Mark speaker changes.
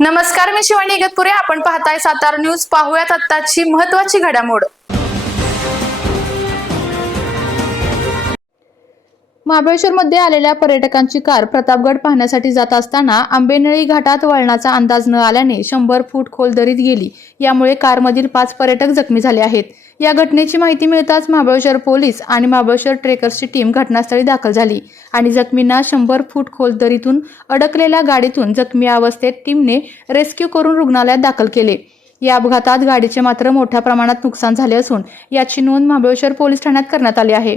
Speaker 1: नमस्कार मी शिवानी इगतपुरे. आपण पाहताय सातारा न्यूज. पाहूयात आत्ताची महत्वाची घडामोड. महाबळेश्वरमध्ये आलेल्या पर्यटकांची कार प्रतापगड पाहण्यासाठी जात असताना आंबेनळी घाटात वळणाचा अंदाज न आल्याने शंभर फूट खोल दरीत गेली. यामुळे कारमधील पाच पर्यटक जखमी झाले आहेत. या घटनेची माहिती मिळताच महाबळेश्वर पोलीस आणि महाबळेश्वर ट्रेकर्सची टीम घटनास्थळी दाखल झाली आणि जखमींना शंभर फूट खोल दरीतून अडकलेल्या गाडीतून जखमी अवस्थेत टीमने रेस्क्यू करून रुग्णालयात दाखल केले. या अपघातात गाडीचे मात्र मोठ्या प्रमाणात नुकसान झाले असून याची नोंद महाबळेश्वर पोलीस ठाण्यात करण्यात आली आहे.